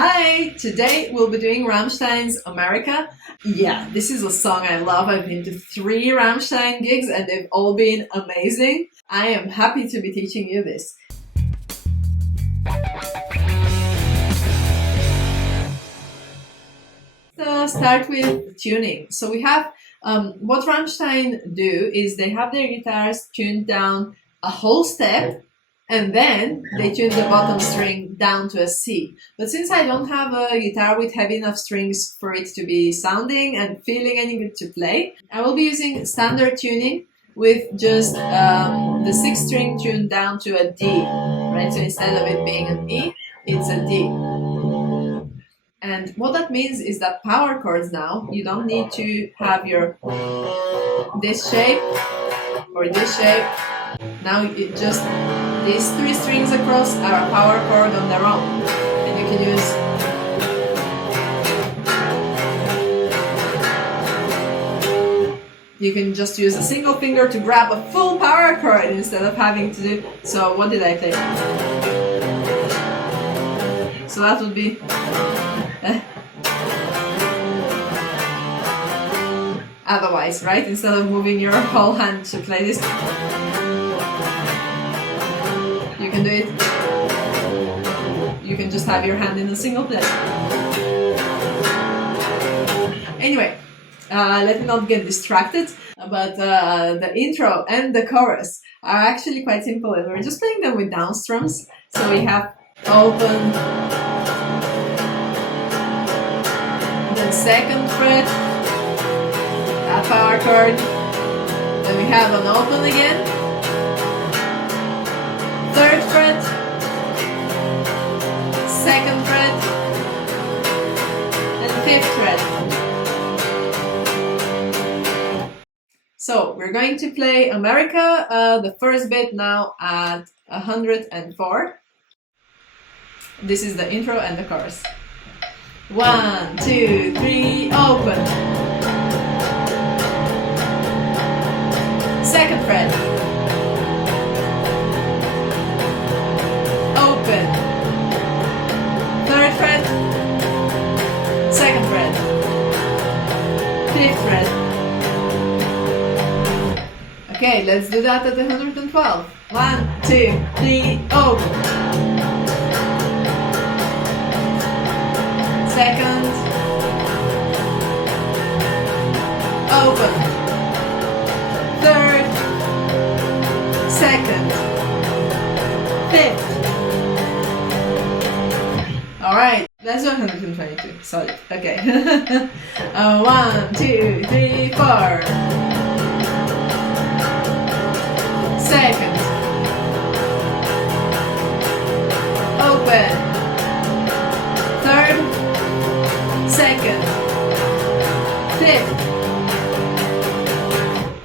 Hi! Today we'll be doing Rammstein's Amerika. Yeah, this is a song I love. I've been to 3 Rammstein gigs and they've all been amazing. I am happy to be teaching you this. So start with tuning. So we have, what Rammstein do is they have their guitars tuned down a whole step and then they tune the bottom string down to a C. But since I don't have a guitar with heavy enough strings for it to be sounding and feeling any good to play, I will be using standard tuning with just the 6th string tuned down to a D, right? So instead of it being an E, it's a D. And what that means is that power chords now, you don't need to have your this shape or this shape. Now it just these 3 strings across are a power chord on their own, and you can just use a single finger to grab a full power chord instead of having to do. So what did I play? So that would be otherwise, right? Instead of moving your whole hand to play this, you can do it. You can just have your hand in a single place. Anyway, let me not get distracted, but the intro and the chorus are actually quite simple, and we're just playing them with down strums. So we have open, then 2nd fret, that power chord, then we have an open again, 3rd fret, 2nd fret, and 5th fret. So we're going to play Amerika, the first bit now at 104. This is the intro and the chorus. 1, 2, 3, open. 2nd fret. Open. 3rd fret. 2nd fret. 5th fret. Okay, let's do that at 112. 1, 2, 3, open. 2nd, open, 3rd, 2nd, 5th. Alright, let's do 122, solid, okay. 1, 2, 3, 4. 2nd, open, 3rd, 2nd, 5th.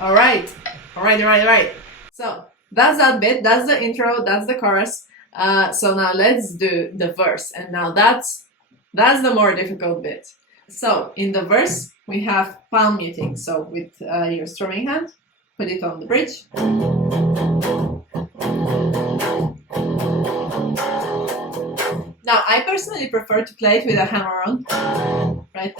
Alright. So that's that bit, that's the intro, that's the chorus. So now let's do the verse, and now that's the more difficult bit. So in the verse we have palm muting. So with your strumming hand, put it on the bridge. Now, I personally prefer to play it with a hammer-on, right?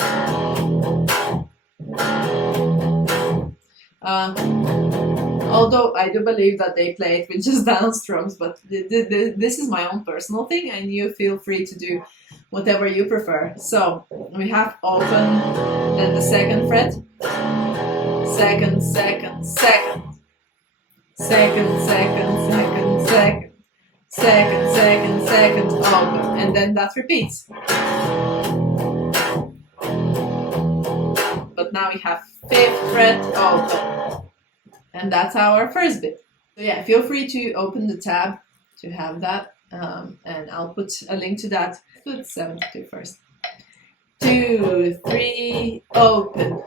Although I do believe that they play it with just down strums, but this is my own personal thing, and you feel free to do whatever you prefer. So we have open, then the 2nd fret, 2nd, 2nd, 2nd, 2nd, 2nd, 2nd, 2nd. 2nd, 2nd, 2nd, open, and then that repeats. But now we have 5th fret, open, and that's our first bit. So yeah, feel free to open the tab to have that, and I'll put a link to that. Put 72 first. 2, 3, open.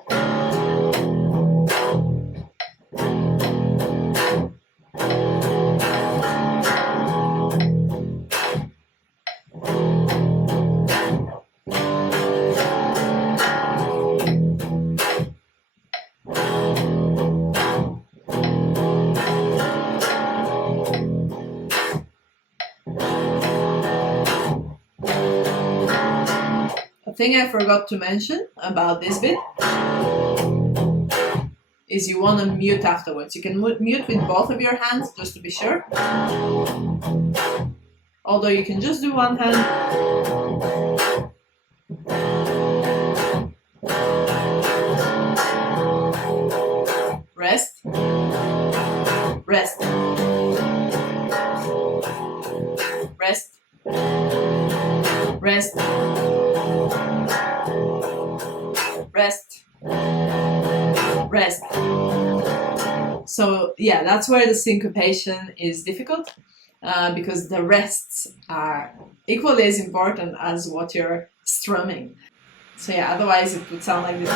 A thing I forgot to mention about this bit is you want to mute afterwards. You can mute with both of your hands just to be sure. Although you can just do one hand. Rest. Rest. Rest. Rest. Rest. Rest. So yeah, that's where the syncopation is difficult, because the rests are equally as important as what you're strumming. So yeah, otherwise it would sound like this.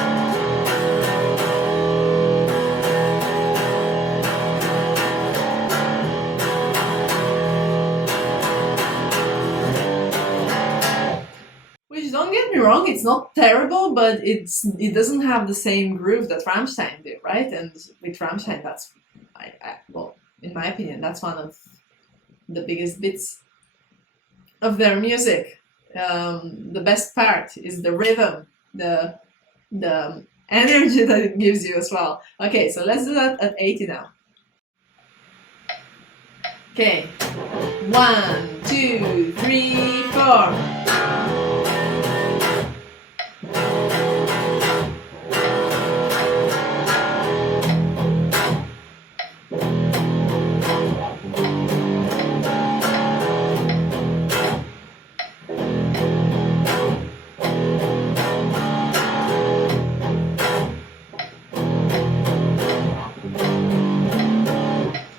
Which, don't get me wrong, it's not terrible, but it doesn't have the same groove that Rammstein do, right? And with Rammstein, that's, well, in my opinion, that's one of the biggest bits of their music. The best part is the rhythm, the energy that it gives you as well. Okay, so let's do that at 80 now. Okay, 1, 2, 3, 4.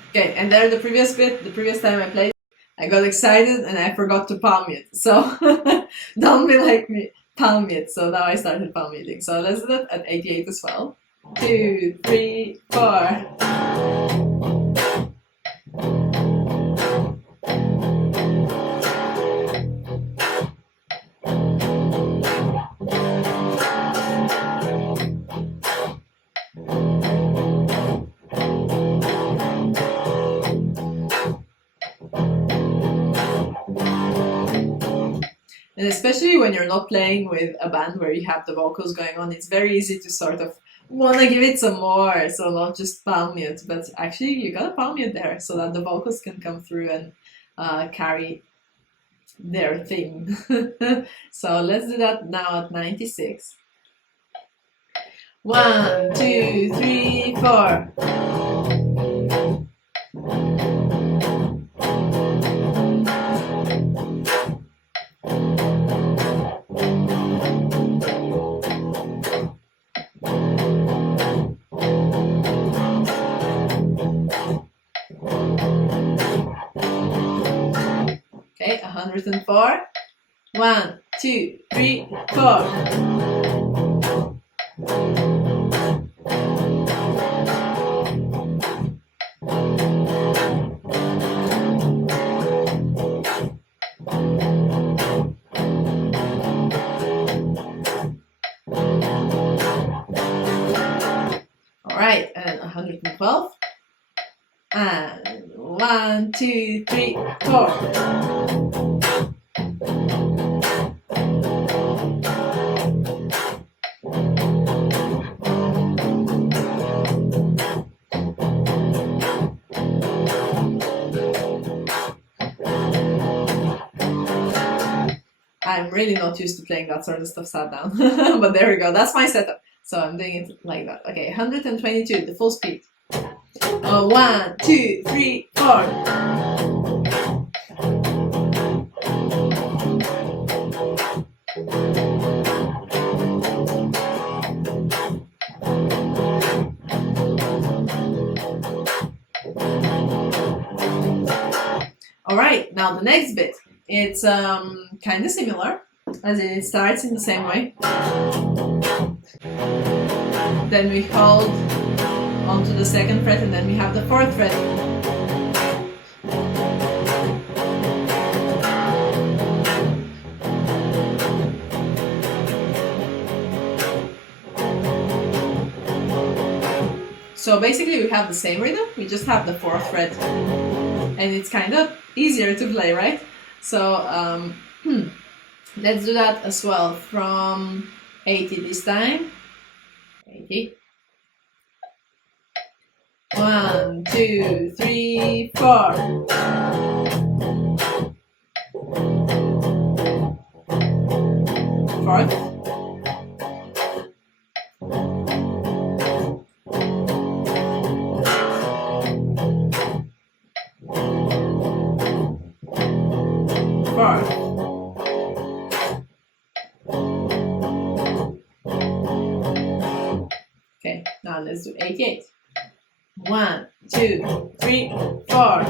Okay, and there the previous bit, the previous time I played, I got excited and I forgot to palm mute. So don't be like me, palm mute. So now I started palm muting. So let's do that at 88 as well. 2, 3, 4. And especially when you're not playing with a band where you have the vocals going on, it's very easy to sort of want to give it some more, so not just palm mute, but actually you got a palm mute there so that the vocals can come through and carry their thing. So let's do that now at 96. 1, 2, 3, 4. Okay, 104. 1, 2, 3, 4. Alright, and 112. And 1, 2, 3, 4. I'm really not used to playing that sort of stuff sat down, but there we go, that's my setup. So I'm doing it like that. Okay, 122, the full speed. 1, 2, 3, 4. Alright, now the next bit. It's kind of similar, as in it starts in the same way. Then we hold onto the 2nd fret and then we have the 4th fret. So basically we have the same rhythm, we just have the 4th fret. And it's kind of easier to play, right? So Let's do that as well from 80 this time. 80. 1, 2, 3, 4. Fourth. Fourth. Okay, now let's do 88. 1, 2, 3, 4.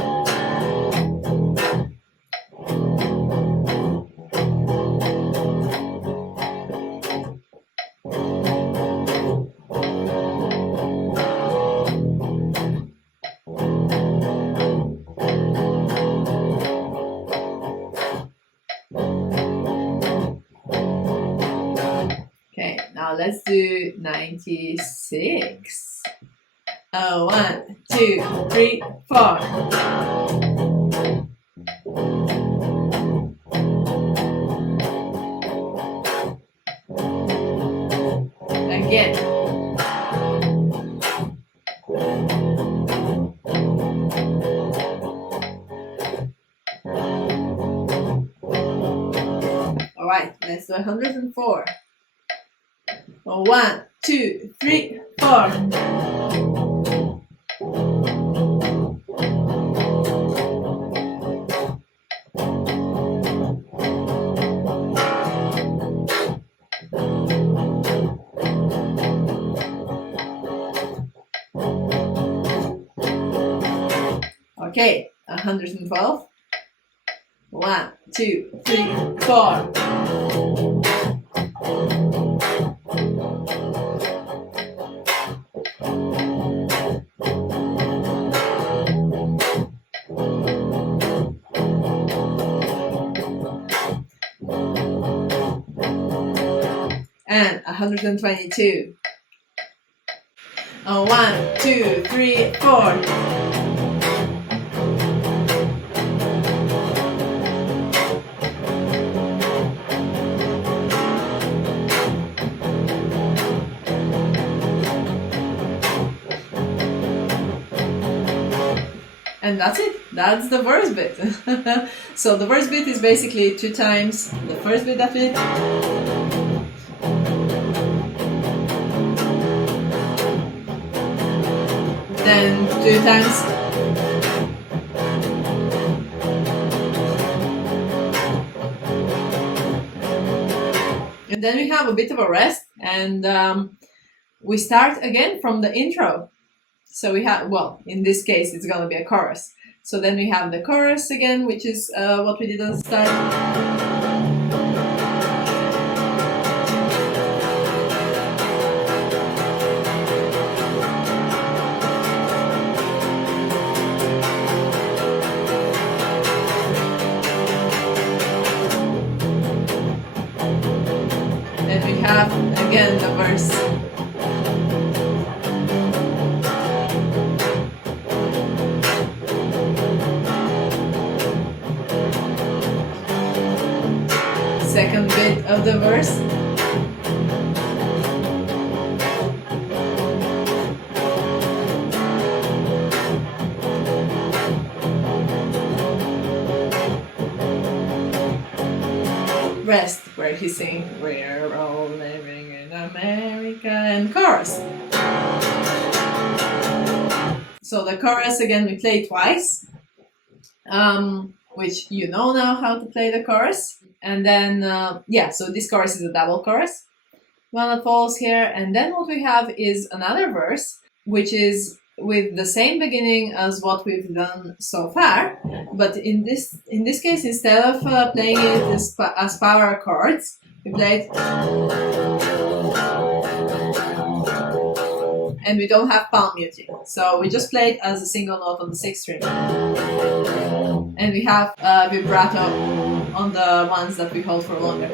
Okay, now let's do 96. 1, 2, 3, 4. Again. Alright, let's do 104. 1, 2, 3, 4. Okay, 112. 1, 2, 3, 4. And 122. 1, 2, 3, 4. And that's it. That's the verse bit. So the verse bit is basically 2 times the first bit of it. Then 2 times. And then we have a bit of a rest, and we start again from the intro. So we have, well, in this case, it's going to be a chorus. So then we have the chorus again, which is what we did at the start. Then we have again the verse. Second bit of the verse. Rest, where he's singing, "We're all living in Amerika," and chorus. So the chorus again we play twice, which you know now how to play the chorus. And then, yeah, so this chorus is a double chorus, one that falls here. And then what we have is another verse, which is with the same beginning as what we've done so far. But in this case, instead of playing it as power chords, we play it. And we don't have palm muting. So we just play it as a single note on the 6th string. And we have vibrato on the ones that we hold for longer.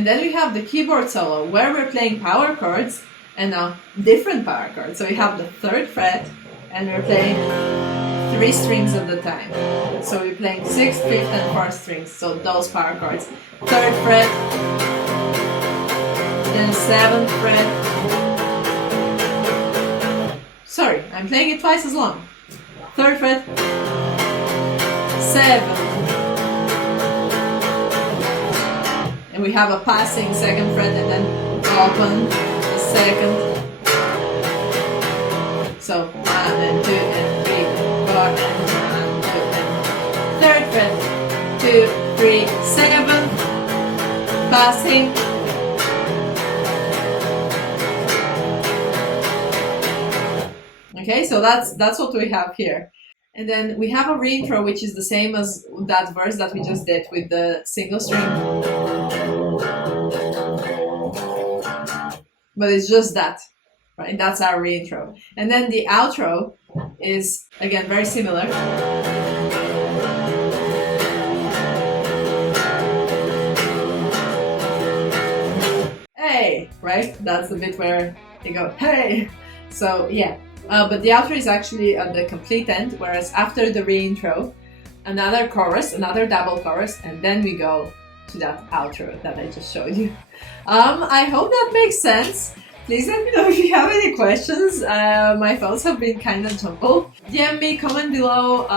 And then we have the keyboard solo where we're playing power chords and now different power chords. So we have the 3rd fret and we're playing 3 strings at the time. So we're playing 6th, 5th and 4th strings. So those power chords. 3rd fret, then 7th fret. Sorry, I'm playing it twice as long. 3rd fret, 7th. And we have a passing 2nd fret and then open the 2nd. So 1 and 2 and 3, 4 and 1, 2 and 3rd fret, 2, 3, 7th, passing. Okay, so that's what we have here. And then we have a reintro, which is the same as that verse that we just did with the single string. But it's just that, right? That's our reintro. And then the outro is, again, very similar. Hey, right? That's the bit where you go, hey! So, yeah. But the outro is actually at the complete end, whereas after the reintro, another chorus, another double chorus, and then we go to that outro that I just showed you. I hope that makes sense. Please let me know if you have any questions. My thoughts have been kind of jumbled. DM me, comment below,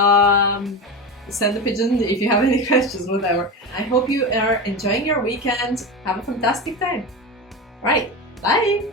send a pigeon if you have any questions, whatever. I hope you are enjoying your weekend. Have a fantastic time. Right, bye!